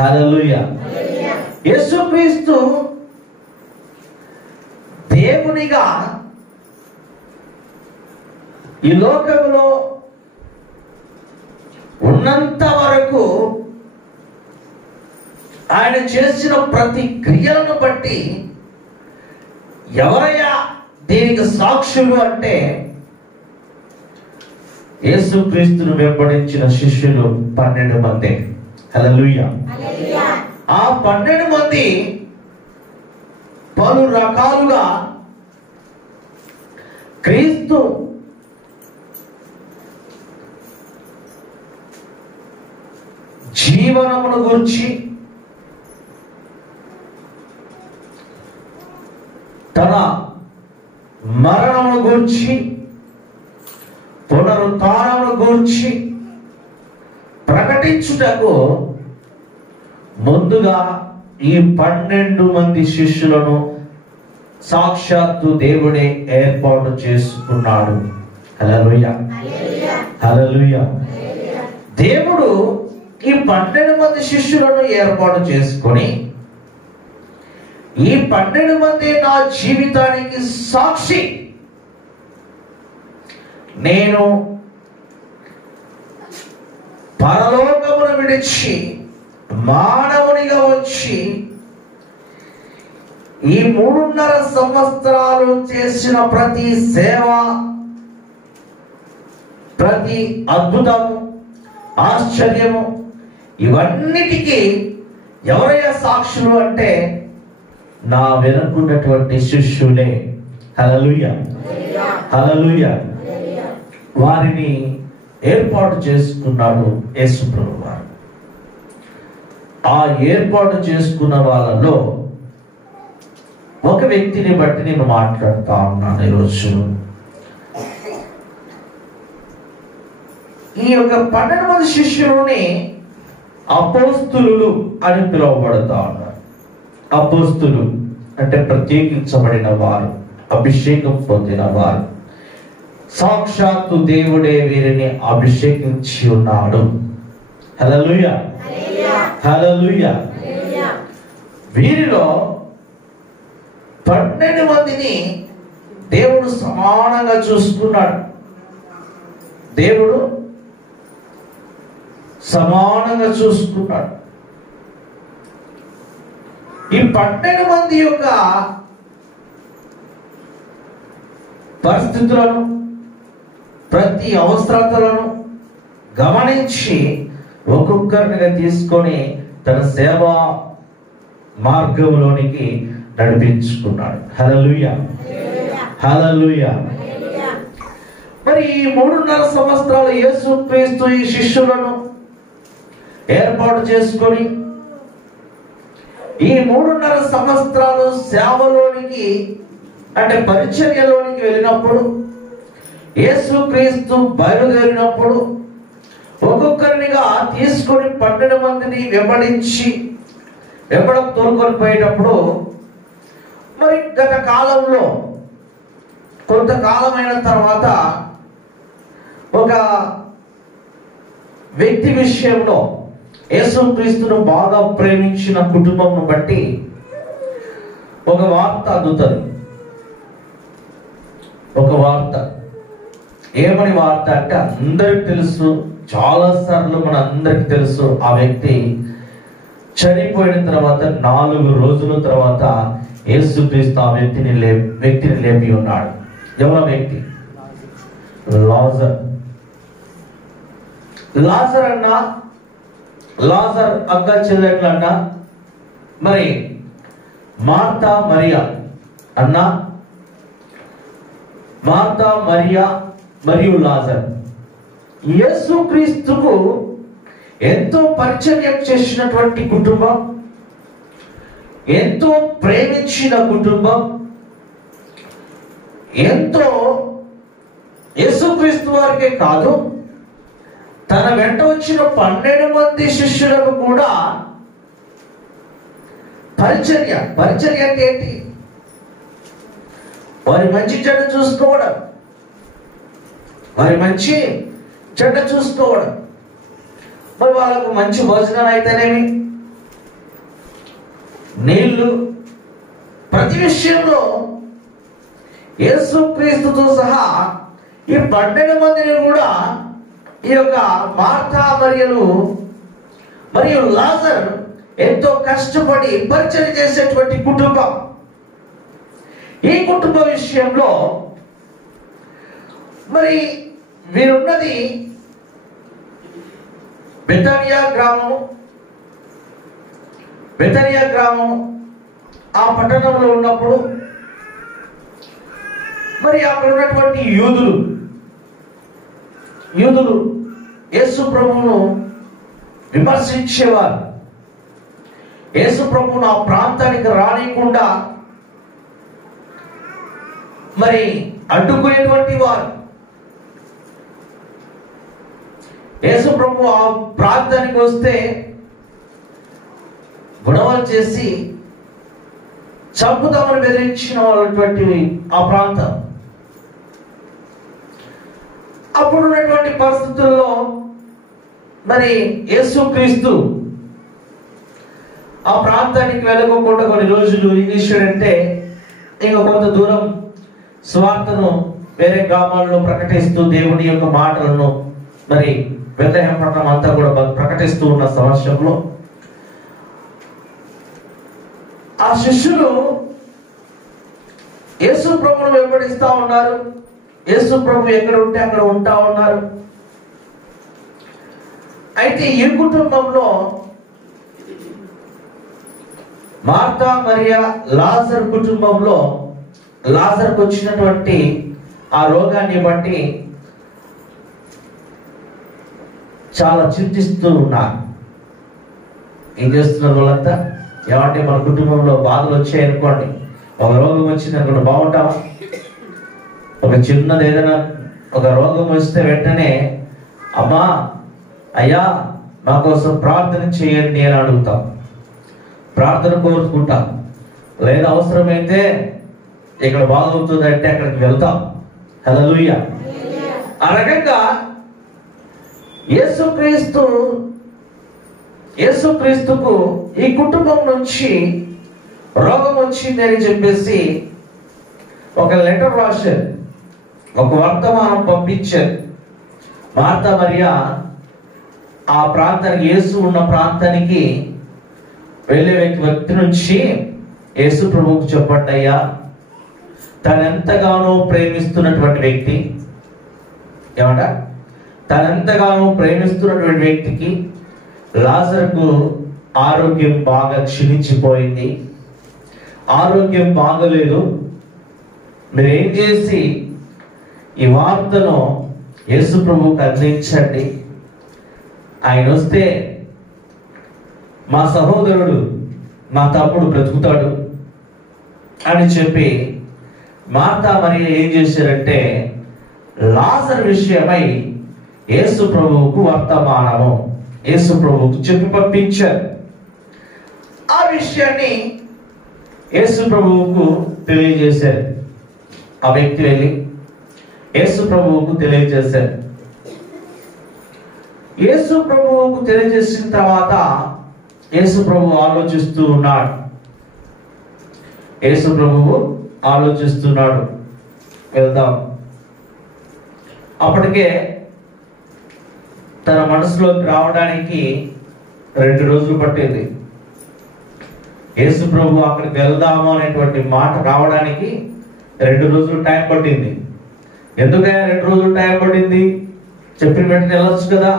హల్లెలూయా. యేసుక్రీస్తు దేవునిగా ఈ లోకంలో ఉన్నంత వరకు ఆయన చేసిన ప్రతి క్రియలను బట్టి ఎవరయ్యా దీనికి సాక్షులు అంటే యేసుక్రీస్తును వెంబడించిన శిష్యులు 12 మంది. హల్లెలూయా. ఆ 12 మంది పలు రకాలుగా క్రీస్తు జీవనమును గురించి, తన మరణమును గురించి, పునరుత్థానమును గురించి ప్రకటించుటకు ముందుగా ఈ 12 మంది శిష్యులను సాక్షాత్తు దేవుడే ఏర్పాటు చేసుకున్నాడు. హల్లెలూయా. హల్లెలూయా. దేవుడు ఈ 12 మంది శిష్యులను ఏర్పాటు చేసుకొని, ఈ 12 మంది నా జీవితానికి సాక్షి, నేను పరలోకమును విడిచి మానవునిగా వచ్చి ఈ 3.5 సంవత్సరాలు చేసిన ప్రతి సేవ, ప్రతి అద్భుతము, ఆశ్చర్యము, ఇవన్నిటికీ ఎవరయ్యా సాక్షులు అంటే నా వెనుకున్నటువంటి శిష్యులే. హల్లెలూయా. హల్లెలూయా. వారిని ఏర్పాటు చేసుకున్నాడు యేసు ప్రభువారు. ఆ ఏర్పాటు చేసుకున్న వాళ్ళలో ఒక వ్యక్తిని బట్టి నేను మాట్లాడుతా ఉన్నాను ఈరోజు. ఈ యొక్క 12 మంది శిష్యులని అపోస్తులు అని పిలువబడతా ఉన్నారు. అపోస్తులు అంటే ప్రత్యేకించబడిన వారు, అభిషేకం పొందిన వారు. సాక్షాత్తు దేవుడే వీరిని అభిషేకించి ఉన్నాడు. హల్లెలూయా. హల్లెలూయా. వీరిలో 12 మందిని దేవుడు సమానంగా చూసుకున్నాడు. దేవుడు సమానంగా చూసుకున్నాడు. ఈ 12 మంది యొక్క పరిస్థితులను, ప్రతి అవసరతలను గమనించి ఒక్కొక్కరిగా తీసుకొని తన సేవా మార్గంలోనికి నడిపించుకున్నాడు. హల్లెలూయా. హల్లెలూయా. మరి ఈ 3.5 సంవత్సరాలు యేసుక్రీస్తు ఈ శిష్యులను ఏర్పాటు చేసుకొని ఈ 3.5 సంవత్సరాలు సేవలోనికి అంటే పరిచర్యలోనికి వెళ్ళినప్పుడు, యేసుక్రీస్తు బయలుదేరినప్పుడు ఒక్కొక్కరినిగా తీసుకొని 12 మందిని వెంబడం తోలుకొని పోయేటప్పుడు, మరి గత కాలంలో కొంతకాలమైన తర్వాత ఒక వ్యక్తి విషయంలో యేసుక్రీస్తును బాగా ప్రేమించిన కుటుంబం బట్టి ఒక వార్త అందుతుంది. ఒక వార్త ఏమని వార్త అంటే అందరికి తెలుసు, చాలా సార్లు మన అందరికి తెలుసు. ఆ వ్యక్తి చనిపోయిన తర్వాత 4 రోజుల తర్వాత యేసుక్రీస్తు ఆ వ్యక్తిని లేపి ఉన్నాడు. ఎవరు వ్యక్తి? లాజర్. లాజర్ అన్న, లాజర్ అక్క చెల్లెళ్ళు అన్న, మరి మార్తా మరియా అన్న, మార్తా మరియా మరియు లాజర్ యేసుక్రీస్తుకు ఎంతో పరిచర్య చేసినటువంటి కుటుంబం, ఎంతో ప్రేమించిన కుటుంబం, ఎంతో యేసుక్రీస్తు వారికే కాదు తన వెంట వచ్చిన 12 మంది శిష్యులకు కూడా పరిచర్య అంటే ఏంటి? వారి మంచి చెడ్డ చూసుకోవడం, వారి మంచి చెడ్డ చూసుకోవడం. మరి వాళ్ళకు మంచి భోజనాలు అయితేనేమి, నీళ్లు, ప్రతి విషయంలో యేసుక్రీస్తుతో సహా ఈ 12 మందిని కూడా ఈ యొక్క మార్తా మరియు లాజర్ ఎంతో కష్టపడి పరిచయం చేసేటువంటి కుటుంబం. ఈ కుటుంబ విషయంలో మరి వీరున్నది బెతనియా గ్రామం. ఆ పట్టణంలో ఉన్నప్పుడు మరి అక్కడ ఉన్నటువంటి యూదులు యేసు ప్రభువును విమర్శించేవారు. యేసు ప్రభువును ఆ ప్రాంతానికి రానికుండా మరి అడ్డుకునేటువంటి వారు. యేసు ప్రభు ఆ ప్రాంతానికి వస్తే గొడవలు చేసి చంపుతామని బెదిరించిన వాళ్ళటువంటి ఆ ప్రాంతం. అప్పుడున్నటువంటి పరిస్థితుల్లో మరి యేసుక్రీస్తు ఆ ప్రాంతానికి వెళ్ళకుండా కొన్ని రోజులు ఏం చేశాడంటే, ఇంకా కొంత దూరం సువార్తను వేరే గ్రామాల్లో ప్రకటిస్తూ దేవుని యొక్క మాటలను మరి బెత్లెహేము పట్టణం అంతా కూడా ప్రకటిస్తూ ఉన్న సమస్యలో ఆ శిష్యులు యేసు ప్రభువును వెంబడిస్తా ఉన్నారు. యేసు ప్రభు ఎక్కడ ఉంటే అక్కడ ఉంటా ఉన్నారు. అయితే ఈ కుటుంబంలో మార్తా మరియా లాజర్ కుటుంబంలో లాజర్కు వచ్చినటువంటి ఆ రోగాన్ని బట్టి చాలా చింతిస్తూ ఉన్నారు. ఏం చేస్తున్నారు వాళ్ళంతా? ఏమంటే మన కుటుంబంలో బాధలు వచ్చాయనుకోండి, ఒక రోగం వచ్చింది అనుకోండి, బాగుంటామా? ఒక చిన్నది ఏదైనా ఒక రోగం వస్తే వెంటనే అమ్మా అయ్యా మా కోసం ప్రార్థన చేయండి అని అడుగుతాం, ప్రార్థన కోరుకుంటాం. లేదా అవసరమైతే ఇక్కడ బాగవుతుంది అంటే అక్కడికి వెళ్తాం. హల్లెలూయా. ఆ రకంగా యేసుక్రీస్తుకు ఈ కుటుంబం నుంచి రోగం వచ్చింది అని చెప్పేసి ఒక లెటర్ రాశారు, ఒక వర్తమానం పంపించారు. మార్తా మరియా ఆ ప్రాంతానికి, యేసు ఉన్న ప్రాంతానికి వెళ్ళే వ్యక్తి నుంచి యేసు ప్రభువుకు చెప్పండి అయ్యా, తనెంతగానో ప్రేమిస్తున్నటువంటి వ్యక్తి, ఏమంట, తనెంతగానో ప్రేమిస్తున్నటువంటి వ్యక్తికి లాజరుకు ఆరోగ్యం బాగా క్షీణించిపోయింది, ఆరోగ్యం బాగలేదు. మీరేం చేసి ఈ వార్తను యేసు ప్రభువుకు అందించండి. ఆయన వస్తే మా సహోదరుడు, మా తమ్ముడు బ్రతుకుతాడు అని చెప్పి మార్తా మరియా ఏం చేశారంటే లాజరు విషయమై యేసు ప్రభువుకు వర్తమానము యేసు ప్రభువుకు చెప్పి పంపించారు. ఆ విషయాన్ని యేసు ప్రభువుకు తెలియజేశారు. ఆ వ్యక్తి వెళ్ళి యేసు ప్రభువుకు తెలియజేశారు. యేసు ప్రభువుకు తెలియజేసిన తర్వాత యేసు ప్రభువు ఆలోచిస్తూ ఉన్నాడు. యేసు ప్రభువు ఆలోచిస్తున్నాడు, వెళ్దాం. అప్పటికే తన మనసులోకి రావడానికి 2 రోజులు పట్టింది. యేసు ప్రభు అక్కడికి వెళ్దాము అనేటువంటి మాట రావడానికి 2 రోజులు టైం పట్టింది. ఎందుకైనా 2 రోజులు టైం పడింది? చెప్పిన వెంటనే వెళ్ళొచ్చు కదా.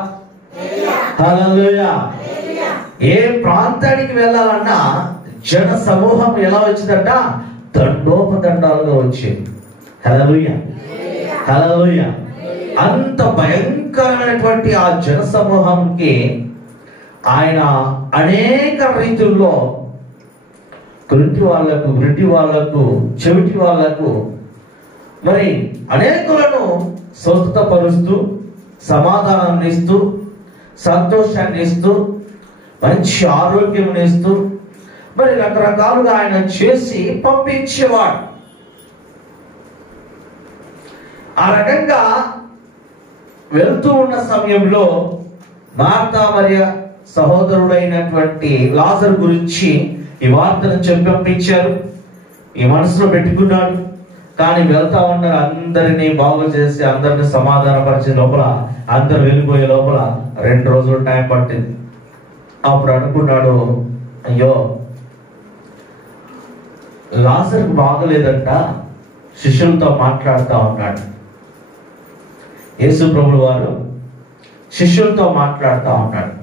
హల్లెలూయా. ఏ ప్రాంతానికి వెళ్ళాలన్నా జన సమూహం ఎలా వచ్చిందంట? దండోపదండాలుగా వచ్చేది. హల్లెలూయా, హల్లెలూయా. అంత భయంకరమైనటువంటి ఆ జన సమూహంకి ఆయన అనేక రీతుల్లో గుంటి వాళ్లకు, గుంటి వాళ్లకు, చెవిటి వాళ్లకు మరి అనేకులను స్వస్థతపరుస్తూ, సమాధానాన్ని ఇస్తూ, సంతోషాన్ని ఇస్తూ, మంచి ఆరోగ్యం ఇస్తూ మరి రకరకాలుగా ఆయన చేసి పంపించేవాడు. ఆ రకంగా వెళ్తూ ఉన్న సమయంలో మార్తా మరియా సహోదరుడైనటువంటి లాజరు గురించి ఈ వార్తను చెప్పి పంపించారు, ఈ మనసులో పెట్టుకున్నాడు. కానీ వెళ్తా ఉన్నారు, అందరినీ బాగు చేసి అందరిని సమాధానపరిచే లోపల, అందరు వెళ్ళిపోయే లోపల 2 రోజులు టైం పట్టింది. అప్పుడు అనుకున్నాడు, అయ్యో లాజరుకు బాగలేదంట. శిష్యులతో మాట్లాడుతూ ఉన్నాడు. యేసు ప్రభువు వారు శిష్యులతో మాట్లాడుతూ ఉన్నాడు.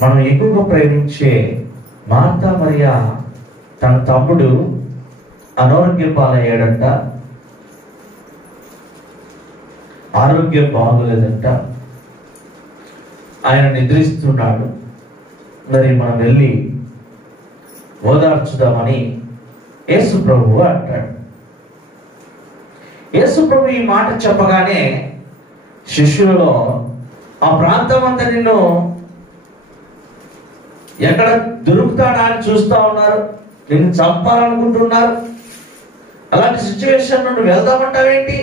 మనం ఎక్కువగా ప్రేమించే మార్తా మరియా తన తమ్ముడు అనారోగ్యం పాలయ్యాడంట, ఆరోగ్యం బాగోలేదంట, ఆయన నిద్రిస్తున్నాడు. మరి మనం వెళ్ళి ఓదార్చుదామని యేసు ప్రభువు అంటాడు. యేసు ప్రభు ఈ మాట చెప్పగానే శిష్యులలో ఆ ప్రాంతం అంతా నిన్ను ఎక్కడ దొరుకుతాడా అని చూస్తా ఉన్నారు, నిన్ను చంపాలనుకుంటున్నారు. అలాంటి సిచ్యువేషన్ నుండి వెళ్దామంటావేంటి?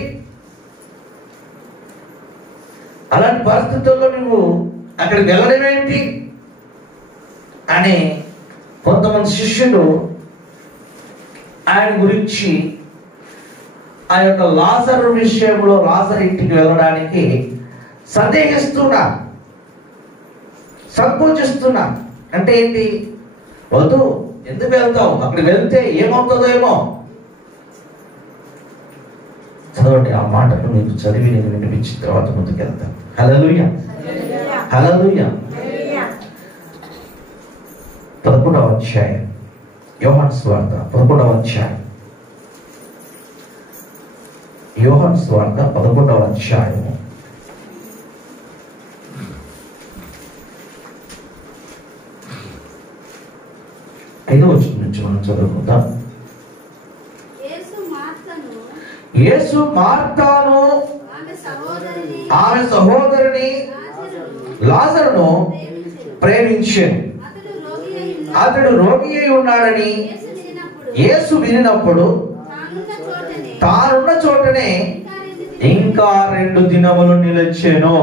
అలాంటి పరిస్థితుల్లో నువ్వు అక్కడికి వెళ్ళడమేంటి అని కొంతమంది శిష్యులు ఆయన గురించి ఆ యొక్క లాజరు విషయంలో, లాజరు ఇంటికి వెళ్ళడానికి సందేహిస్తున్నా, సంకోచిస్తున్నా. అంటే ఏంటి? వద్దు, ఎందుకు వెళ్తావు? అక్కడికి వెళ్తే ఏమవుతుందో ఏమో. చదవండి ఆ మాటను మీకు చదివి నేను వినిపించిన తర్వాత ముందుకు వెళ్తాను. హల్లెలూయా, హల్లెలూయా. 11వ అధ్యాయం, యోహాను సువార్త 11వ అధ్యాయం, యోహాను సువార్త 11వ అధ్యాయం 5వ వచనం నుంచి మనం చదువుకుందాం. యేసు మార్తాను ఆమె సహోదరుని లాజరును ప్రేమించెను. అతడు రోగి అయి ఉన్నాడని యేసు వినినప్పుడు తానున్న చోటనే ఇంకా 2 దినములు నిలిచెను.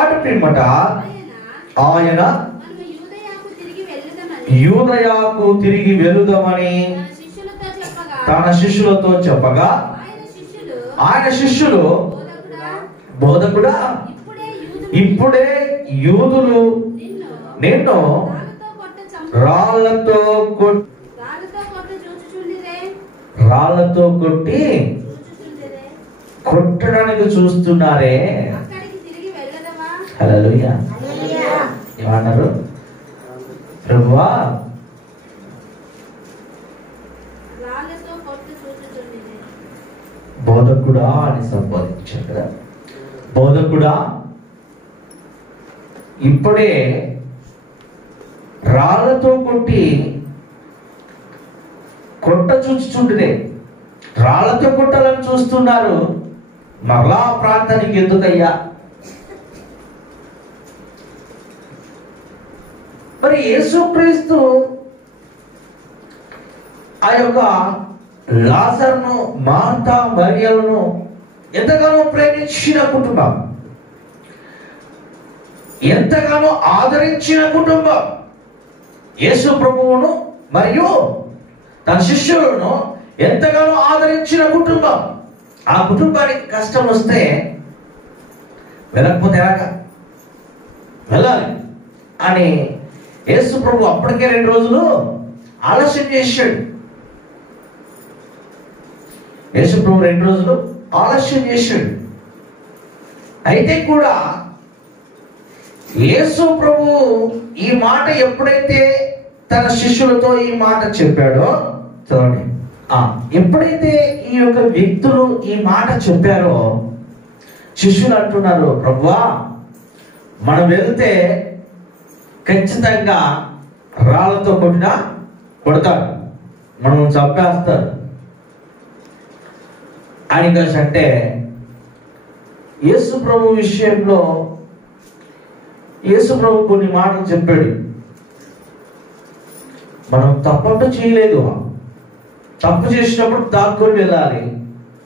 అటు పిమ్మట ఆయన యూదయాకు తిరిగి వెళుదామని తన శిష్యులతో చెప్పగా ఆయన శిష్యులు, బోధకుడా, ఇప్పుడే యూదులు నిన్ను రాళ్లతో కొట్టి కొట్టడానికి చూస్తున్నారే. హల్లెలూయా. ఏమన్నారు? ప్రభువా, బోధకుడా అని సంబోధించారు కదా. బోధకుడా, ఇప్పుడే రాళ్లతో కొట్ట చూచుచుండే, రాళ్లతో కొట్టాలని చూస్తున్నారు. మరలా ప్రాంతానికి ఎందుకయ్యా? మరి యేసుక్రీస్తు ఆ యొక్క లాజరును, మార్తా మరియలను ఎంతగానో ప్రేమించిన కుటుంబం, ఎంతగానో ఆదరించిన కుటుంబం. యేసు ప్రభువును మరియు తన శిష్యులను ఎంతగానో ఆదరించిన కుటుంబం. ఆ కుటుంబానికి కష్టం వస్తే వెళ్ళకపోతే ఎలాగా? వెళ్ళాలి అని యేసు ప్రభు అప్పటికే 2 రోజులు ఆలస్యం చేశాడు. యేసు ప్రభు 2 రోజులు ఆలస్యం చేశాడు. అయితే కూడా యేసు ప్రభు ఈ మాట ఎప్పుడైతే తన శిష్యులతో ఈ మాట చెప్పాడో, చూడండి, ఎప్పుడైతే ఈ యొక్క వ్యక్తులు ఈ మాట చెప్పారో శిష్యులు అంటున్నారు, ప్రభువా, మనం వెళ్తే ఖచ్చితంగా రాళ్లతో కొడతారు, మనం చంపేస్తారు అని. అంటే యేసు ప్రభు విషయంలో యేసు ప్రభు కొన్ని మాటలు చెప్పాడు. మనం తప్పంటూ చేయలేదు, తప్పు చేసినప్పుడు దాక్కుని వెళ్ళాలి.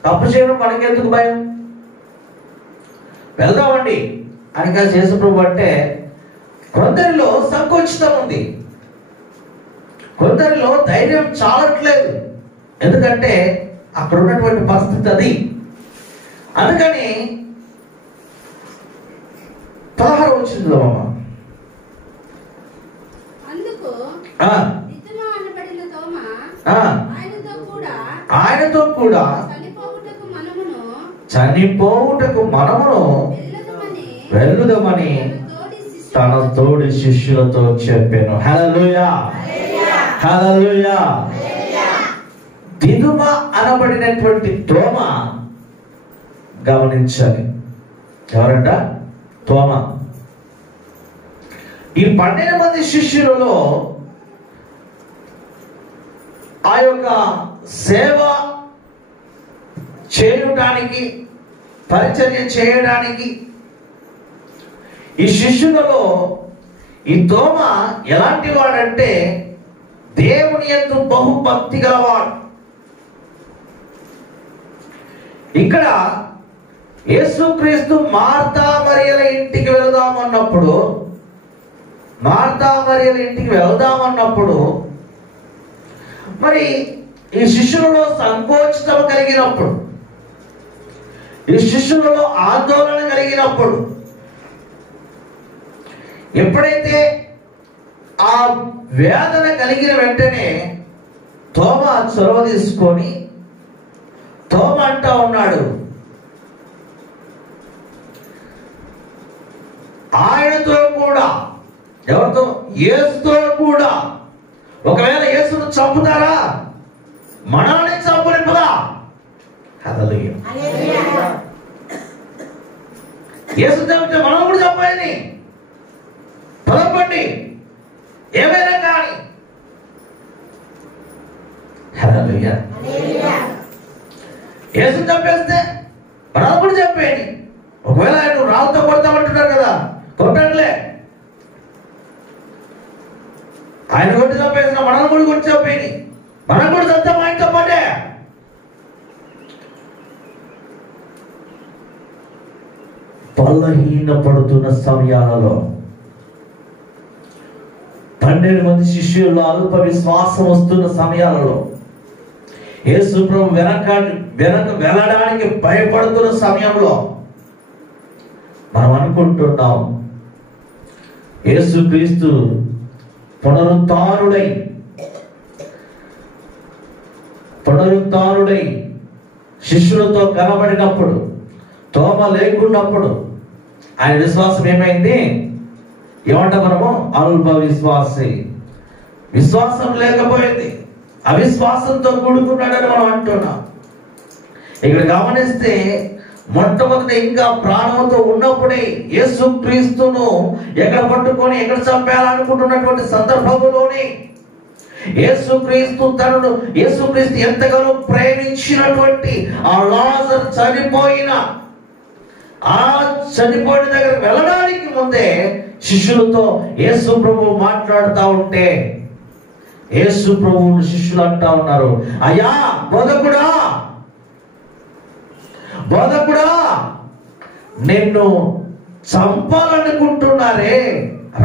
తప్పు చేయడం మనకెందుకు భయం? వెళ్దామండి అని యేసు ప్రభు అంటే కొందరిలో సంకోచితం ఉంది, కొందరిలో ధైర్యం చాలట్లేదు. ఎందుకంటే అక్కడ ఉన్నటువంటి పరిస్థితి అది. అందుకని 16 వచ్చింది అమ్మ. ఆయనతో కూడా చనిపోవుటకు మనమును వెళ్ళుదమని తన తోడి శిష్యులతో చెప్పాను. హల్లెలూయా, హల్లెలూయా. దిదుమ అనబడినటువంటి తోమ గమనించాలి. ఎవరంట? తోమ. ఈ 12 మంది శిష్యులలో ఆ యొక్క సేవ చేయడానికి, పరిచర్య చేయడానికి ఈ శిష్యులలో ఈ తోమ ఎలాంటి వాడంటే దేవుని యందు బహుభక్తి గలవాడు. ఇక్కడ యేసుక్రీస్తు మార్తా మరియల ఇంటికి వెళదామన్నప్పుడు, మరి ఈ శిష్యులలో సంకోచితం కలిగినప్పుడు, ఈ శిష్యులలో ఆందోళన కలిగినప్పుడు, ఎప్పుడైతే ఆ వేదన కలిగిన వెంటనే తోమ చొరవ తీసుకొని తోమ అంటా ఉన్నాడు, ఆయనతో కూడా, ఎవరితో? యేసుతో కూడా. ఒకవేళ యేసును చంపుతారా, మనల్ని చంపనివ్వదా? హల్లెలూయా. యేసు చంపితే మనం కూడా చంపాలని పదపండి, ఏమైనా కానీ. హల్లెలూయా. యేసు చంపేస్తే మనం కూడా చంపేయండి. ఒకవేళ ఆయన రాళ్ళతో కొడతామంటున్నారు కదా, కొట్టట్లే. ఆయన కొట్టి చంపేసిన మనల్ని కూడా కొట్టి చంపేయండి, మనం కూడా చంపుతాం ఆయనతో పాటే. బలహీన పడుతున్న సమయాలలో 12 మంది శిష్యుల్లో అల్ప విశ్వాసం వస్తున్న సమయాలలో, యేసు ప్రభు వెనక వెళ్ళడానికి భయపడుతున్న సమయంలో మనం అనుకుంటున్నాం యేసుక్రీస్తు పునరుత్థానుడై శిష్యులతో కనబడినప్పుడు, తోమ లేకున్నప్పుడు ఆయన విశ్వాసం ఏమైంది? ఏమంట మనము? అల్ప విశ్వాసి. విశ్వాసం లేకపోయింది, అవిశ్వాసంతో కూడుకున్నాడని మనం అంటున్నాం. ఇక్కడ గమనిస్తే మొట్టమొదటి ఇంకా ప్రాణంతో ఉన్నప్పుడే యేసుక్రీస్తును ఎక్కడ పట్టుకొని ఎక్కడ చంపేయాలనుకుంటున్నటువంటి సందర్భంలోనే యేసుక్రీస్తు ఎంతగానో ప్రేమించినటువంటి ఆ లాజరు చనిపోయిన దగ్గర వెళ్ళడానికి ముందే శిష్యులతో యేసు ప్రభువు మాట్లాడుతూ ఉంటే యేసు ప్రభువును శిష్యులు అంటా ఉన్నారు, అయ్యా బోధకుడా, నిన్ను చంపాలనుకుంటున్నారే,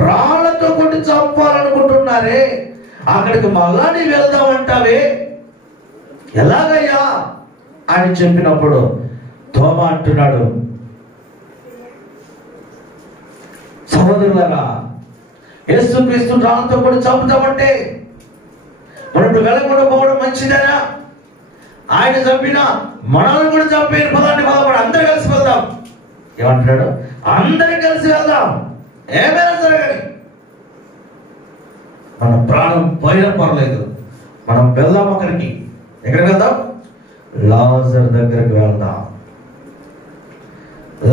రాళ్లతో కొట్టి చంపాలనుకుంటున్నారే, అక్కడికి మళ్ళా నీ వెళ్దామంటావే, ఎలాగయ్యా అని చెప్పినప్పుడు తోమ అంటున్నాడు, సహోదరులారా, యేసుక్రీస్తు రాళ్ళతో కూడా చంపుతామంటే మనం వెళ్ళకుండా పోవడం మంచిదేనా? ఆయన చంపిన మనల్ని కూడా చంపేది, పదాన్ని పదపడి అందరూ కలిసి వెళ్దాం. ఏమంటున్నాడు? అందరం కలిసి వెళ్దాం, ఏమైనా జరగని, మన ప్రాణం పోయినా పర్లేదు, మనం వెళ్దాం. అక్కడికి ఎక్కడికి వెళ్దాం? లాజరు దగ్గరికి వెళ్దాం.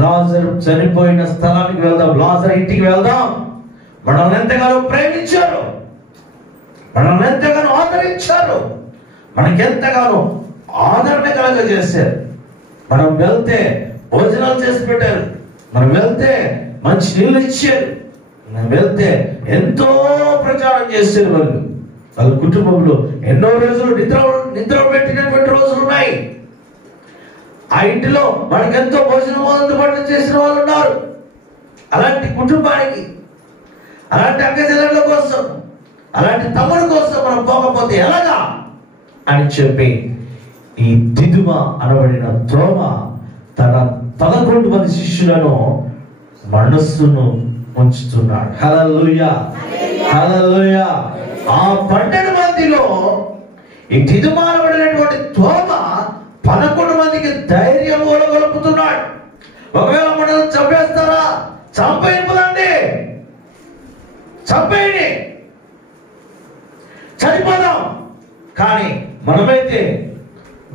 లాజరు చనిపోయిన స్థలానికి వెళ్దాం, లాజరు ఇంటికి వెళ్దాం. మనల్ని ఎంతగానో ప్రేమించారు, మనల్ని ఎంతగానో ఆదరించారు, మనకెంతగానో ఆదరణ కలగజేశారు. మనం వెళ్తే భోజనాలు చేసి పెట్టారు, మనం వెళ్తే మంచి నీళ్ళు ఇచ్చారు, మనం వెళ్తే ఎంతో ప్రచారం చేశారు. వాళ్ళ కుటుంబంలో ఎన్నో రోజులు నిద్ర పెట్టినటువంటి రోజులు ఉన్నాయి. ఆ ఇంటిలో మనకి ఎంతో భోజనం అందుబాటు చేసిన వాళ్ళు ఉన్నారు. అలాంటి కుటుంబానికి అలాంటి అక్కచెల్లెళ్ళ కోసం, అలాంటి తమ్ముడి కోసం మనం పోకపోతే ఎలాగా అని చెప్పి ఈ దిదుమ అనబడిన తోమ తన 11 మంది శిష్యులను మనస్సును ఉంచుతున్నాడు. హల్లెలూయా, హల్లెలూయా. ఆ 12 మందిలో ఈ దిదుమ అనబడినటువంటి తోమ 11 మందికి ధైర్యం గొలుపుతున్నాడు. ఒకవేళ మనల్ని చంపేస్తారా, చంపేయండి, చంపేయండి, చనిపోదాం, కానీ మనమైతే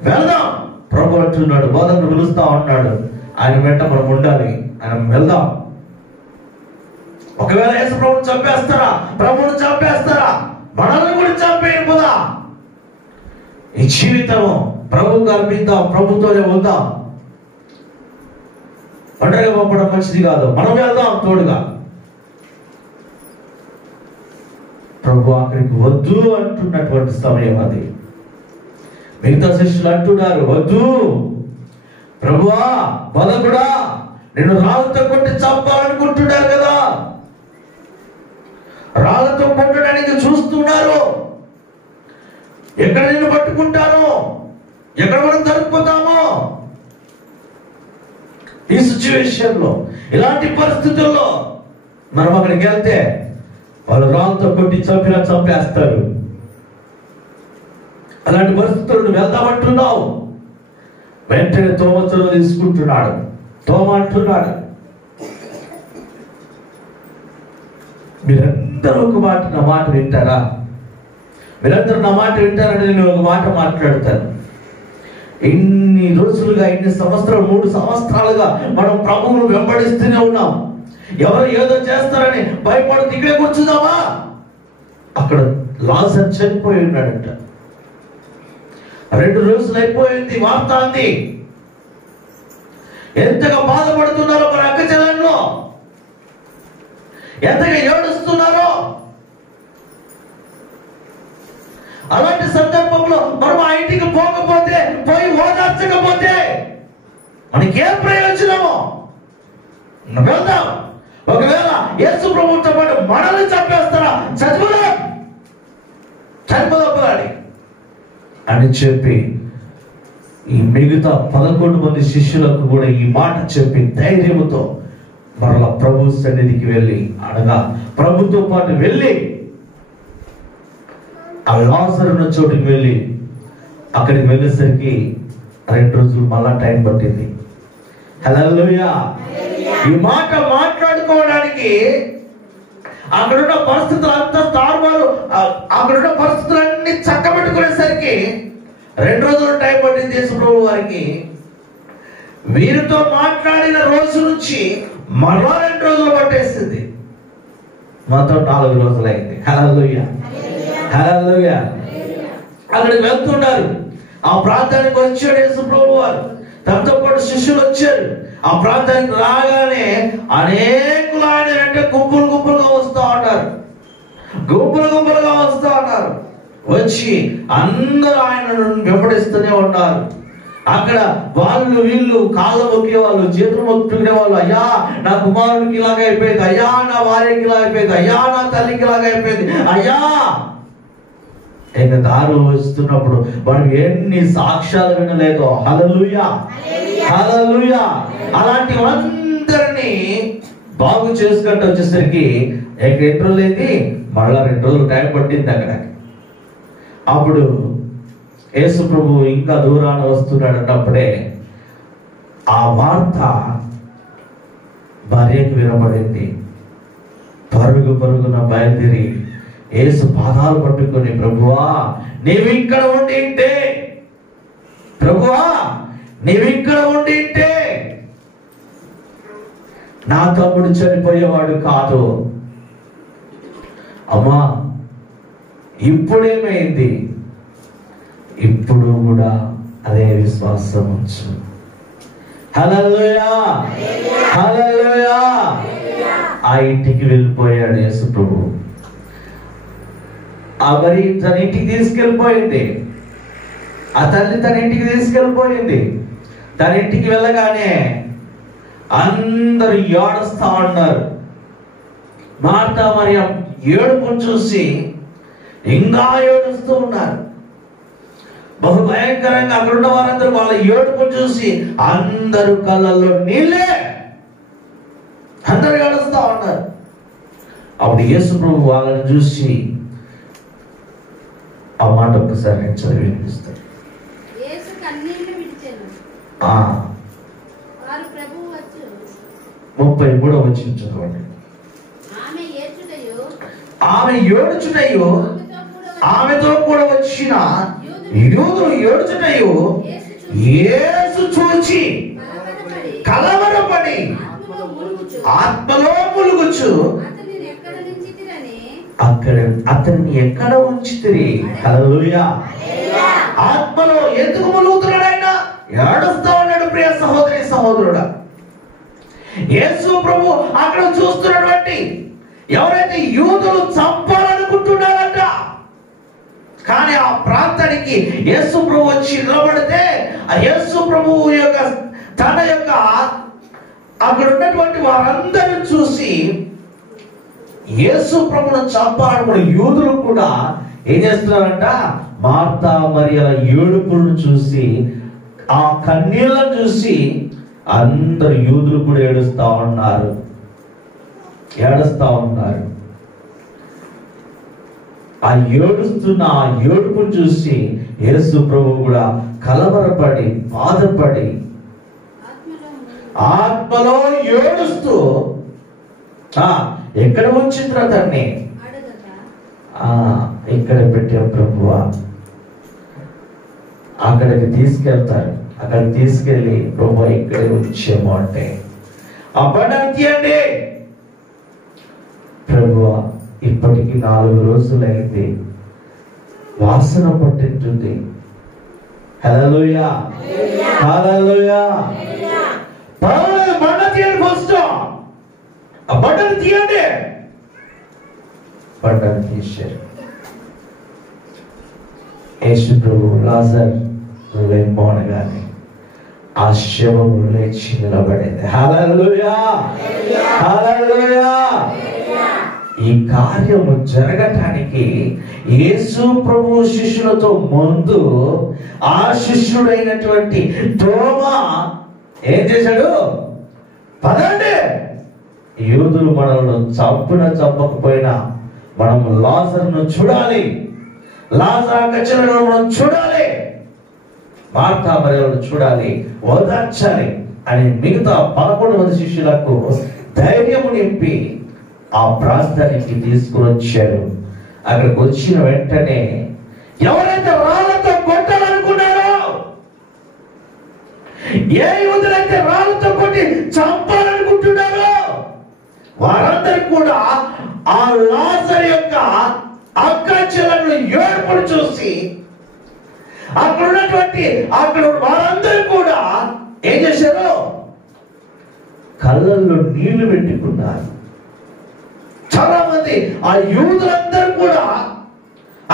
వెళ్దాం. ప్రభు అంటున్నాడు, బోధకుడు పిలుస్తా ఉన్నాడు, ఆయన వెంట మనం ఉండాలి, ఆయన వెళ్దాం. ఒకవేళ యేసు ప్రభువుని చంపేస్తారా, ప్రభువుని చంపేస్తారా, మనల్ని కూడా చంపేయకపోదా. ఈ జీవితము ప్రభువుకు అర్పిద్దాం, ప్రభుతోనే ఉందాం. ఒంటరిగా పంపడం మంచిది కాదు, మనం వెళ్దాం తోడుగా. ప్రభు అక్కడికి వద్దు అంటున్నటువంటి సమయం అది. మిగతా శిష్యులు అంటున్నారు, వద్దు ప్రభువా, బోధకుడా, నిన్ను రాళ్ళతో కొట్టి చంపాలనుకుంటున్నారు కదా, రాళ్ళతో కొట్టడానికి చూస్తున్నారు, ఎక్కడ నిన్ను పట్టుకుంటాను, ఎక్కడ మనం దొరికిపోతామో. ఈ సిచ్యువేషన్ లో, ఇలాంటి పరిస్థితుల్లో మనం అక్కడికి వెళ్తే వాళ్ళు రాళ్ళతో కొట్టి చంపేస్తారు. అలాంటి పరిస్థితులను వెళ్దామంటున్నావు. వెంటనే తోమతో తీసుకుంటున్నాడు. తోమ అంటున్నాడు, మీరందరూ ఒక మాట, నా మాట వింటారా? మీరందరూ నా మాట వింటారని నేను ఒక మాట మాట్లాడతాను. ఇన్ని రోజులుగా, ఇన్ని సంవత్సరాలు, 3 సంవత్సరాలుగా మనం ప్రభువును వెంబడిస్తూనే ఉన్నాం. ఎవరు ఏదో చేస్తారని భయపడి ఇక్కడే కూర్చుందామా? అక్కడ లాజరు చనిపోయి ఉన్నాడంట. 2 రోజులు అయిపోయింది, వార్త అంది. ఎంతగా బాధపడుతున్నారో మన అక్కచెల్లెళ్ళు, ఎంతగా ఏడుస్తున్నారో. అలాంటి సందర్భంలో మనం ఆ ఇంటికి పోకపోతే, పోయి ఓదార్చకపోతే మనకేం ప్రయోజనము? వెళ్దాం. ఒకవేళ యేసు ప్రభువుతో పాటు మనల్ని చంపేస్తారా, చనిపోదాం అని చెప్పి ఈ మిగతా 11 మంది శిష్యులకు కూడా ఈ మాట చెప్పి ధైర్యముతో మరలా ప్రభు సన్నిధికి వెళ్ళి, అనగా ప్రభుతో పాటు వెళ్ళి ఆ లాజరు ఉన్న చోటుకి వెళ్ళి, అక్కడికి వెళ్ళేసరికి 2 రోజులు మళ్ళా టైం పట్టింది. హల్లెలూయా. ఈ మాట మాట్లాడుకోవడానికి అక్కడున్న పరిస్థితులు అంతా తారుమారు, అక్కడున్న పరిస్థితులన్నీ చక్కబెట్టుకునేసరికి 2 రోజులు టైం పట్టింది యేసు ప్రభు వారికి. వీరితో మాట్లాడిన రోజు నుంచి మరో 2 రోజులు పట్టేసింది. మొత్తం 4 రోజులు అయింది. హల్లెలూయా, హల్లెలూయా. అక్కడికి వెళ్తున్నారు. ఆ ప్రాంతానికి వచ్చాడు యేసు ప్రభు వారు, తనతో పాటు శిష్యులు వచ్చారు. ఆ ప్రాంతానికి రాగానే అనేకులు ఆయన వెంట గుంపులుగా వస్తూ ఉన్నారు. గుంపులుగా వస్తూ ఉన్నారు. వచ్చి అందరూ ఆయనను వెంబడిస్తూనే ఉన్నారు. అక్కడ వాళ్ళు వీళ్ళు కాళ్ళ మొక్కే వాళ్ళు, చేతులు మొక్కునే వాళ్ళు. అయ్యా నా కుమారునికి ఇలాగ అయిపోయింది, అయ్యా నా భార్యకి ఇలా అయిపోయింది, అయ్యా నా తల్లికి ఇలాగ అయిపోయింది, అయ్యా. ఇంకా దారి వస్తున్నప్పుడు మనం ఎన్ని సాక్ష్యాలు వినలేదో. హల్లెలూయా, హల్లెలూయా. అలాంటి వాళ్ళందరినీ బాగు చేసుకుంటూ వచ్చేసరికి 2 రోజులు అయింది, మళ్ళా 2 రోజులు టైం పట్టింది అక్కడ. అప్పుడు యేసు ప్రభు ఇంకా దూరాన వస్తున్నాడు అన్నప్పుడే ఆ వార్త భార్యకు వినబడింది. పరుగున బయలుదేరి యేసు పాదాలు పట్టుకొని, ప్రభువా నీవు ఇక్కడ ఉండింటే, ప్రభువా నీవు ఇక్కడ ఉండింటే నా తమ్ముడు చనిపోయేవాడు కాదు. అమ్మా ఇప్పుడేమైంది? ఇప్పుడు కూడా అదే విశ్వాసం ఉంచు. హల్లెలూయా, హల్లెలూయా. ఆ ఇంటికి వెళ్ళిపోయాడు యేసు ప్రభు. ఆ మరి తన ఇంటికి తీసుకెళ్ళిపోయింది. ఆ తల్లి తన ఇంటికి తీసుకెళ్ళిపోయింది. తన ఇంటికి వెళ్ళగానే అందరూ ఏడుస్తా ఉన్నారు. మార్తా మరియ ఏడుపును చూసి ఇంకా ఏడుస్తూ ఉన్నారు. బహు భయంకరంగా అక్కడ ఉన్న వారందరూ వాళ్ళ ఏడుపును చూసి అందరూ కళ్ళల్లో నీళ్ళే, అందరూ ఏడుస్తూ ఉన్నారు. అప్పుడు యేసు ప్రభు వాళ్ళని చూసి ఆ మాట ఒక్కసారి నేను చదివి వినిపిస్తాను. 33వ వచనం చదవండి. ఆమె ఏడుచుటయు ఆమెతో కూడా వచ్చిన యూదులు ఏడుచుటయు యేసు చూచి కలవరపడి ఆత్మలో ములుగుచు అతన్ని ఎక్కడ ఉంచితిరి? హల్లెలూయా. ఆత్మలో ఎందుకు ములుగుతున్నాడు? ఆయన ఏడుస్తా ఉన్నాడు. ప్రియ సహోదరి సహోదరుడా, యేసు ప్రభు అక్కడ చూస్తున్నటువంటి ఎవరైతే యూదులు చంపాలనుకుంటున్నారంట, కానీ ఆ ప్రాంతానికి యేసు ప్రభు వచ్చి నిలబడితే ఆ యేసు ప్రభు యొక్క తన యొక్క అక్కడ ఉన్నటువంటి వారందరూ చూసి యేసు ప్రభును చంపాలనుకున్న యూదులు కూడా ఏం చేస్తున్నారంట? మార్తా మరియల ఏడుపులను చూసి, ఆ కన్నీళ్లను చూసి అందరు యూదులు కూడా ఏడుస్తా ఉన్నారు. ఆ ఏడుస్తున్న ఆ ఏడుపును చూసి యేసు ప్రభు కూడా కలవరపడి బాధపడి ఆత్మలో ఏడుస్తూ ఎక్కడ ఉంచిండ్రు అతన్ని? ఇక్కడ పెట్టే ప్రభువా, అక్కడికి తీసుకెళ్తారు. అక్కడ తీసుకెళ్ళి ప్రభు ఇక్కడే ఉంచేమో అంటే ఆ బండను తీయండి. ప్రభువా, ఇప్పటికి 4 రోజులైంది, వాసన పట్టింటుంది. హల్లెలూయా, హల్లెలూయా. బండ తీయండి, ఫస్ట్ ఆ బండను తీయండి. బండను తీశారు. యేసు ప్రభు లాజర్ లేకపోనగానే ఆ శవము లేచి నిలబడింది. హల్లెలూయా, హల్లెలూయా. ఈ కార్యము జరగటానికి యేసు ప్రభు శిష్యులతో ముందు ఆ శిష్యుడైనటువంటి తోమా ఏం చేశాడు? పదండి, యూదులు మనల్ని చంపకపోయినా మనం లాజరును చూడాలి, లాజరు కచ్చలను మనం చూడాలి, మార్తా మరియలను చూడాలి, ఓదార్చాలి అని మిగతా 11 మంది శిష్యులకు ధైర్యము నింపి ఆ ప్రాంతానికి తీసుకుని వచ్చారు. అక్కడికి వచ్చిన వెంటనే ఎవరైతే రాళ్లతో కొట్టాలనుకున్నారో, ఏ యూదులైతే రాళ్లతో కొట్టి చంపాలనుకుంటున్నారో వారందరూ కూడా ఆ లాజరు యొక్క అక్క చెల్లెలను ఏడుపును చూసి అక్కడ వారందరూ కూడా ఏం చేశారు? కళ్ళల్లో నీళ్లు పెట్టుకున్నారు. చాలా మంది ఆ యూదులందరూ కూడా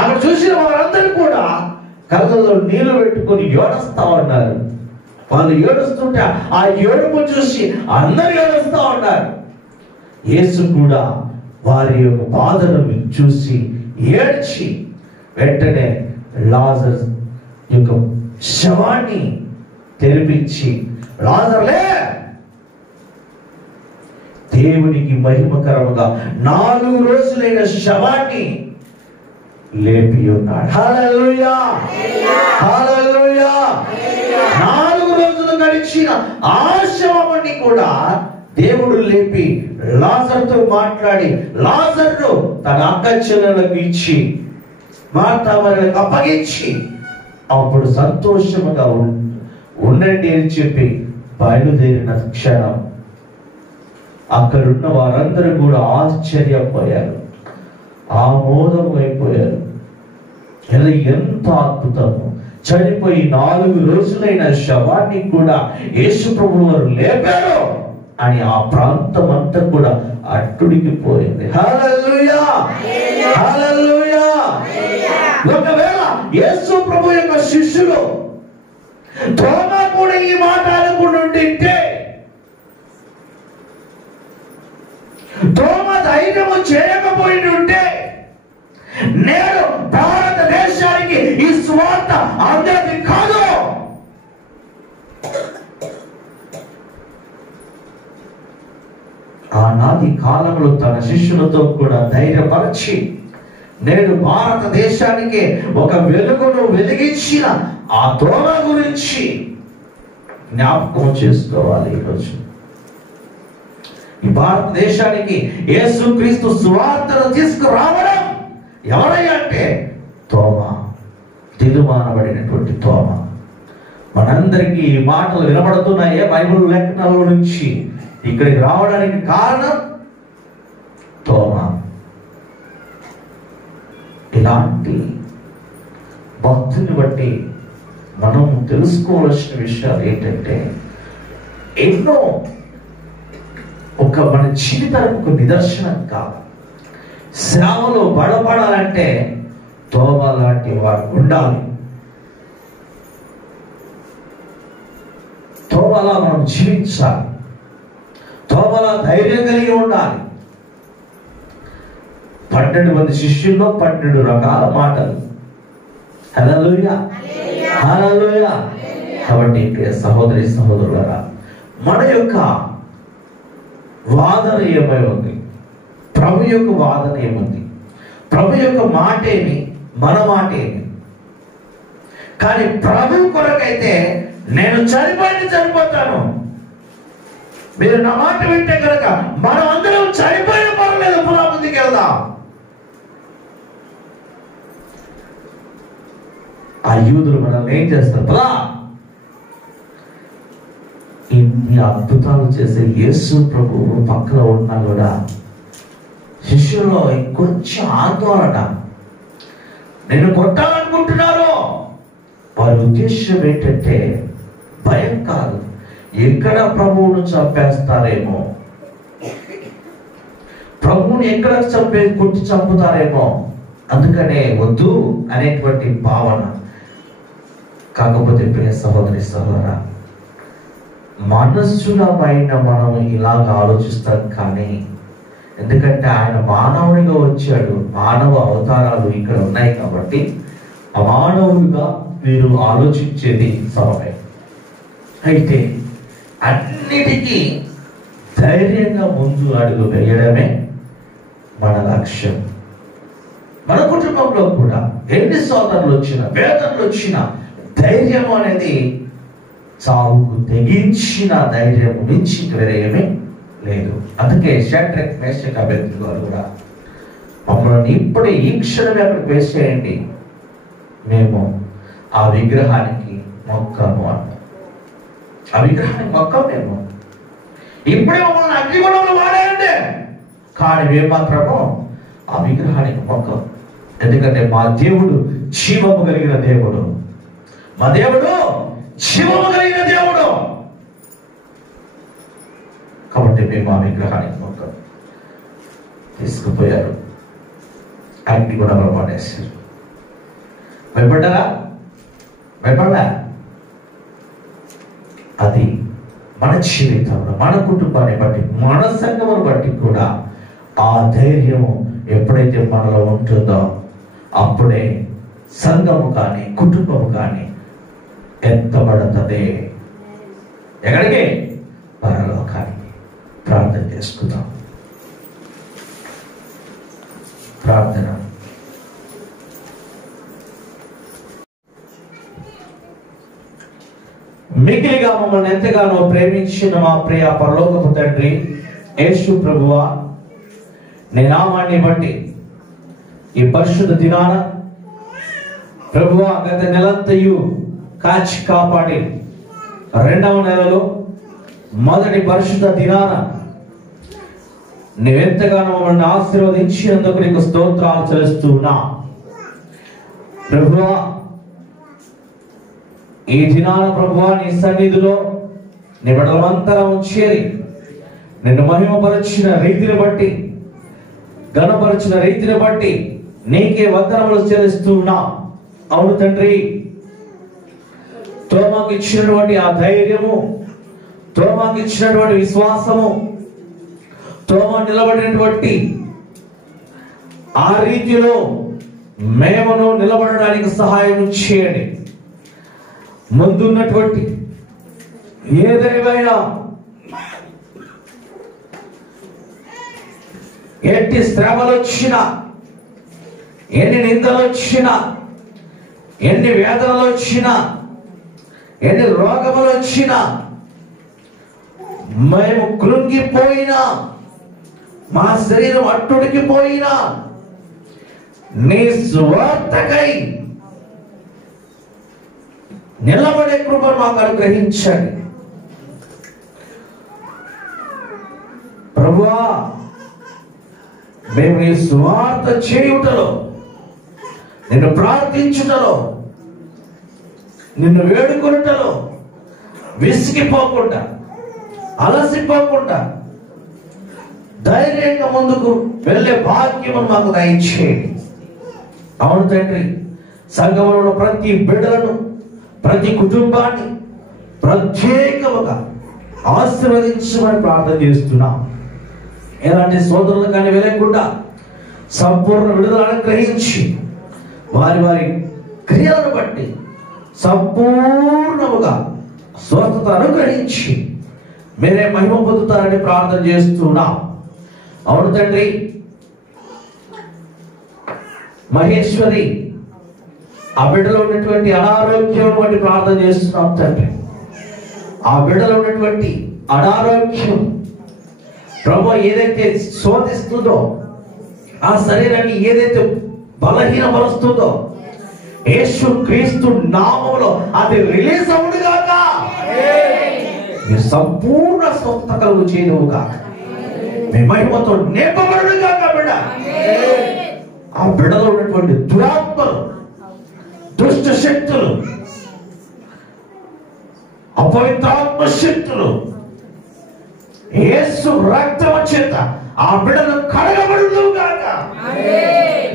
అక్కడ చూసిన వారందరూ కూడా కళ్ళల్లో నీళ్లు పెట్టుకుని ఏడుస్తా ఉన్నారు. వాళ్ళు ఏడుస్తుంటే ఆ ఏడుపు చూసి అందరూ ఏడుస్తా ఉన్నారు. యేసు కూడా వారి యొక్క బాధను చూసి ఏడ్చి వెంటనే లాజరు యొక్క శవాన్ని తెరిపించి, లాజరులే, దేవునికి మహిమకరముగా 4 రోజులైన శవాన్ని లేపి ఉన్నాడు. హల్లెలూయా, హల్లెలూయా. 4 రోజులు గడిచిన ఆ శవాన్ని కూడా దేవుడు లేపి లాజరుతో మాట్లాడి లాజరును తన అక్క చెల్లెలకు ఇచ్చి మార్తా మరియలకు అప్పగించి అప్పుడు సంతోషముగా ఉండండి అని చెప్పి బయలుదేరిన క్షణం అక్కడున్న వారందరూ కూడా ఆశ్చర్యపోయారు, ఆమోదం అయిపోయారు. ఎంత అద్భుతము! చనిపోయి 4 రోజులైన శవాన్ని కూడా యేసు ప్రభువు వారు లేపారు అని ఆ ప్రాంతం అంతా కూడా అట్టుడికి పోయింది. హల్లెలూయా, హల్లెలూయా. ఒకవేళ యేసు ప్రభు యొక్క శిష్యులు తోమా కూడా ఈ మాట అనుకుంటుంటే, తోమా ధైర్యం ధైర్యము చేయకపోయి ఉంటే నేడు భారతదేశానికి ఈ సువార్త అందరిది కాదు. ఆనాది కాలంలో తన శిష్యులతో కూడా ధైర్యపరచి నేడు భారతదేశానికి ఒక వెలుగును వెలిగించిన ఆ తోమ గురించి జ్ఞాపకం చేసుకోవాలి. ఈరోజు ఈ భారతదేశానికి యేసుక్రీస్తు సువార్తను తీసుకురావడం ఎవరయ్యా అంటే తోమ, దిగుమానబడినటువంటి తోమ. మనందరికీ ఈ మాటలు వినబడుతున్నాయే బైబిల్ లేఖనాల నుంచి. ఇక్కడికి రావడానికి కారణం తోమ. ఇలాంటి భక్తుని బట్టి మనం తెలుసుకోవాల్సిన విషయాలు ఏంటంటే ఎన్నో మన జీవితానికి ఒక నిదర్శనం కాదు. శ్రమలో బలపడాలంటే తోమ లాంటి వారు ఉండాలి. తోమలా మనం జీవించాలి. తోమలా ధైర్యం కలిగి ఉండాలి. 12 మంది శిష్యుల్లో 12 రకాల మాటలు. హల్లెలూయా, హల్లెలూయా. కాబట్టి సహోదరి సహోదరులారా, మన యొక్క వాదన ఏమై ఉంది? ప్రభు యొక్క వాదన ఏముంది? ప్రభు యొక్క మాట ఏమి, మన మాట ఏమి? కానీ ప్రభు కొరకైతే నేను చనిపోతాను, మీరు నా మాట వింటే కనుక మనం అందరం చనిపోయిన పర్వాలేదు, పునః ముందుకు వెళ్దాం. ఆ యూదులు మనల్ని ఏం చేస్తారు? పలా ఇన్ని అద్భుతాలు చేసే యేసు ప్రభు పక్కన ఉన్నా కూడా శిష్యుల్లో కొంచెం ఆందోళన. నేను కొట్టాలనుకుంటున్నారు. వారి ఉద్దేశం ఏంటంటే భయం కాదు, ఎక్కడ ప్రభువును చంపేస్తారేమో, ప్రభువుని ఎక్కడ కొట్టి చంపుతారేమో, అందుకనే వద్దు అనేటువంటి భావన. కాకపోతే ప్రియ సహోదరి సహోదరా, మనస్సులపైన మనం ఇలాగ ఆలోచిస్తాం. కానీ ఎందుకంటే ఆయన మానవునిగా వచ్చాడు, మానవ అవతారాలు ఇక్కడ ఉన్నాయి కాబట్టి అమానవుడిగా మీరు ఆలోచించేది సమయం. అయితే అన్నిటికీ ధైర్యంగా ముందు అడుగు వేయడమే మన లక్ష్యం. మన కుటుంబంలో కూడా ఎన్ని శోధనలు వచ్చినా, వేదనలు వచ్చినా, ధైర్యం అనేది చావుకు తెగించిన ధైర్యం నుంచి వేరే ఏమీ లేదు. అందుకే షడ్రక్ మేషక్ అబేద్నెగో కూడా మమ్మల్ని ఇప్పుడు ఈ క్షణమే అక్కడికి వేసేయండి, మేము ఆ విగ్రహానికి మొక్కము అన్నాం. ఆ విగ్రహానికి మొక్కం మేము. ఇప్పుడే మమ్మల్ని అగ్నిగుణంలో వాడాయండి, కానీ మేము మాత్రము ఆ విగ్రహానికి మొక్కం. ఎందుకంటే మా దేవుడు జీవము కలిగిన దేవుడు, మా దేవుడు జీవము కలిగిన దేవుడు. కాబట్టి మేము ఆ విగ్రహానికి మొక్కం. తీసుకుపోయారు, అగ్నిగుణంలో వాడేశారు. భయపడ్డారా? భయపడ్డా? అది మన జీవితంలో, మన కుటుంబాన్ని బట్టి, మన సంఘమును బట్టి కూడా ఆ ధైర్యం ఎప్పుడైతే మనలో ఉంటుందో అప్పుడే సంఘము కానీ కుటుంబము కానీ ఎత్తబడుతుంది. ఎక్కడికి? పరలోకానికి. ప్రార్థన చేసుకుందాం. ప్రార్థన. మిగిలిగా మమ్మల్ని ఎంతగానో ప్రేమించిన మా ప్రియ పరలోకపు తండ్రి యేసు ప్రభువా, నీ నామాన్ని బట్టి ఈ పరిశుద్ధ దినాన ప్రభువా గత నెలంతయు కాచి కాపాడి 2వ నెలలో మొదటి పరిశుద్ధ దినాన నీవెంతగానో మమ్మల్ని ఆశీర్వదించినందుకు నీకు స్తోత్రాలు చెల్లిస్తున్నా. ప్రభువా, ఈ దినాన ప్రభువా నీ సన్నిధిలో నీ బిడ్డలంతరం చేరి నిన్ను మహిమపరిచిన రీతిని బట్టి, ఘనపరిచిన రీతిని బట్టి నీకే వందనములు చెల్లిస్తున్నా. అవును తండ్రి, తోమాకు ఇచ్చినటువంటి ఆ ధైర్యము, తోమాకు ఇచ్చినటువంటి విశ్వాసము, తోమా నిలబడినటువంటి ఆ రీతిలో మేమును నిలబడడానికి సహాయం చేయండి. ముందున్నటువంటి ఏదైనా ఎట్టి శ్రమలు వచ్చినా, ఎన్ని నిందలు వచ్చినా, ఎన్ని వేదనలు వచ్చినా, ఎన్ని రోగములు వచ్చినా, మేము కృంగిపోయినా, మా శరీరం అట్టుడికిపోయినా, నీ స్వార్థకై నిలబడే కృపను మాకు అనుగ్రహించండి ప్రభువా. మేము నీ స్వార్థ చేయుటలో, నిన్ను ప్రార్థించుటలో, నిన్ను వేడుకొనుటలో విసిగిపోకుండా, అలసిపోకుండా ధైర్యంగా ముందుకు వెళ్ళే భాగ్యమును మాకు దయచేయండి. అవును తండ్రి, సంఘంలో ప్రతి బిడ్డలను, ప్రతి కుటుంబాన్ని ప్రత్యేకముగా ఆశీర్వదించమని ప్రార్థన చేస్తున్నాం. ఎలాంటి సోదరులు కానీ వెళ్ళకుండా సంపూర్ణ విడుదల అనుగ్రహించి, వారి వారి క్రియలను బట్టి సంపూర్ణముగా స్వస్థత అనుగ్రహించి మీరే మహిమ పొందుతారని ప్రార్థన చేస్తున్నాం. అవును తండ్రి, మహేశ్వరి ఆ బిడ్డలో ఉన్నటువంటి అనారోగ్యం బట్టి ప్రార్థన చేస్తున్నాం తండ్రి. ఆ బిడ్డలో ఉన్నటువంటి అనారోగ్యం ప్రభు ఏదైతే శోధిస్తుందో, ఆ శరీరాన్ని ఏదైతే బలహీనపరుస్తుందో, యేసు క్రీస్తు నామములో అది రిలీజ్ అవునుగాక. మీ సంపూర్ణ స్వస్థత కలుగు చేయనుగాక. మీ మహిమతో నింపబడుగాక. బిడ్డ, ఆ బిడ్డలో ఉన్నటువంటి దురాత్మలు, దుష్ట శక్తులు, అపవిత్రాత్మ శక్తులు యేసు రక్తము చేత ఆ బిడ్డను కడగబడుగాక.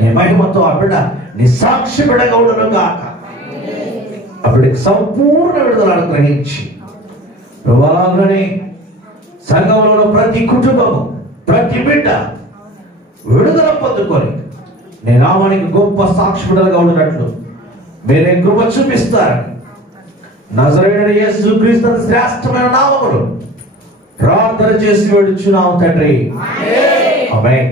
నీ మహిమతో ఆ బిడ్డ నీ సాక్షి బిడ్డగా ఉండుగాక. ఆ బిడ్డకి సంపూర్ణ విడుదల అనుగ్రహించి అలాగనే సంఘంలో ప్రతి కుటుంబము, ప్రతి బిడ్డ విడుదల పొందుకొని నీ నామానికి గొప్ప సాక్షి బిడ్డలుగా ఉండినట్లు మీరే కృప చూపిస్తారు. నజరేయుడైన యేసుక్రీస్తు శ్రేష్టమైన నామములో ప్రార్థన చేసి వేడుచున్నాము తండ్రి. ఆమేన్.